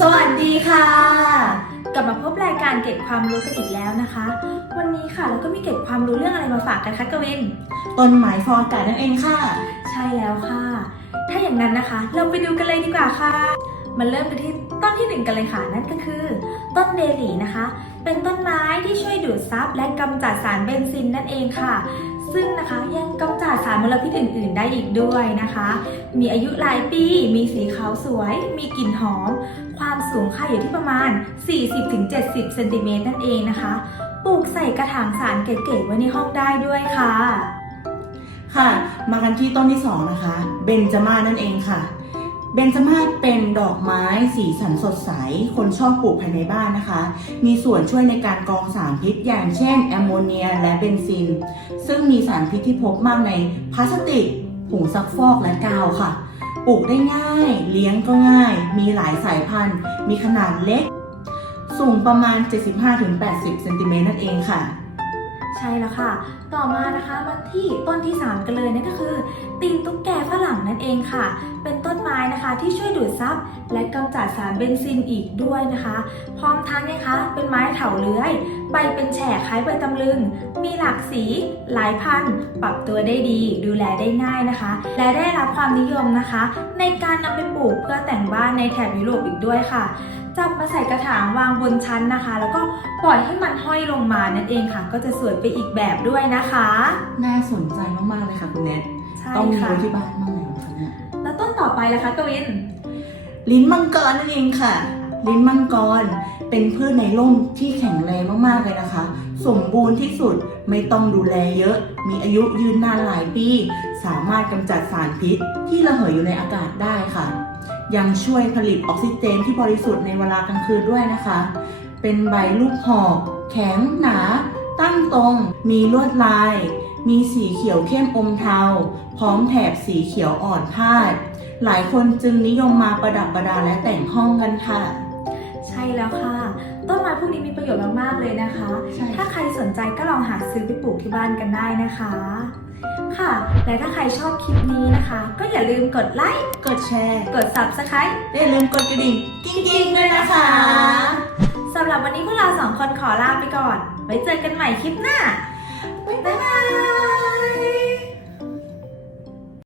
สวัสดีค่ะ กลับมาพบรายการเก็บความรู้กันอีกแล้วนะคะ วันนี้ค่ะเราก็มีเก็บความรู้เรื่องอะไรมาฝากกันคะกวินต้นไม้ฟอร์กานั่นเองค่ะ ใช่แล้วค่ะ ถ้าอย่างนั้นนะคะ เราไปดูกันเลยดีกว่าค่ะ มาเริ่มกันที่ต้นที่หนึ่งกันเลยค่ะนั่นก็คือ ต้นเดหลีนะคะ เป็นต้นไม้ที่ช่วยดูดซับและกำจัดสารเบนซินนั่นเองค่ะซึ่งนะคะยังกำจัดสารมลพิษอื่น ๆ ได้อีกด้วยนะคะ มีอายุหลายปี มีสีขาวสวย มีกลิ่นหอม ความสูงค่ะอยู่ที่ประมาณ 40-70 เซนติเมตรนั่นเองนะคะ ปลูกใส่กระถางสารเก๋ๆไว้ในห้องได้ด้วยค่ะ ค่ะ มากันที่ต้นที่สองนะคะ เบนจามานั่นเองค่ะ เบนจามาเป็นดอกไม้สีสันสดใส คนชอบปลูกภายในบ้านนะคะ มีส่วนช่วยในการกรองสารพิษอย่างเช่นแอมโมเนียและเบนซิน ซึ่งมีสารพิษที่พบมากในพลาสติกผงซักฟอกและกาวค่ะ ปลูกได้ง่าย เลี้ยงก็ง่าย มีหลายสายพันธุ์ มีขนาดเล็ก สูงประมาณ 75-80เซนติเมตรนั่นเองค่ะ ใช่แล้วค่ะ ต่อมานะคะมาที่ต้นที่ 3 กันเลยนั่นก็คือตีนตุ๊กแกฝรั่งนั่นเองค่ะ เป็นต้นไม้นะคะที่ช่วยดูดซับและกำจัดสารเบนซินอีกด้วยนะคะ พร้อมทั้ง นะคะ เป็นไม้เถาเลื้อย ใบเป็นแฉกคล้ายใบตำลึง มีหลากสี หลายพันธุ์ปรับตัวได้ดี ดูแลได้ง่ายนะคะ และได้รับความนิยมนะคะ ในการนำไปปลูกเพื่อแต่งบ้านในแถบยุโรปอีกด้วยค่ะจับมาใส่กระถางวางบนชั้นนะคะ แล้วก็ปล่อยให้มันห้อยลงมานั่นเองค่ะ ก็จะสวยไปอีกแบบด้วยนะคะ น่าสนใจมากๆเลยค่ะคุณแนทใช่ต้องมีค่ะไว้ที่บ้านบ้างแล้วค่ะเนี่ยแล้วต้นต่อไปล่ะคะกวิน ลิ้นมังกรนั่นเองค่ะ ลิ้นมังกร เป็นพืชในร่มที่แข็งแรงมากๆเลยนะคะ สมบูรณ์ที่สุดไม่ต้องดูแลเยอะ มีอายุยืนนานหลายปี สามารถกำจัดสารพิษที่ระเหยอยู่ในอากาศได้ค่ะ ยังช่วยผลิตออกซิเจนที่บริสุทธิ์ในเวลากลางคืนด้วยนะคะ เป็นใบลูกหอกแข็งหนา ตั้งตรง มีลวดลาย มีสีเขียวเข้มอมเทา พร้อมแถบสีเขียวอ่อนพาดหลายคนจึงนิยมมาประดับประดาและแต่งห้องกันค่ะ ใช่แล้วค่ะ ต้นไม้พวกนี้มีประโยชน์มากๆเลยนะคะใช่ถ้าใครสนใจก็ลองหาซื้อไปปลูกที่บ้านกันได้นะคะ ค่ะ และถ้าใครชอบคลิปนี้นะคะ ก็อย่าลืมกดไลค์ กดแชร์ กด subscribe อย่าลืมกดกระดิ่งกิ๊งๆด้วยนะคะสำหรับวันนี้พวกเราสองคนขอลาไปก่อน ไว้เจอกันใหม่คลิปหน้า บ๊ายบาย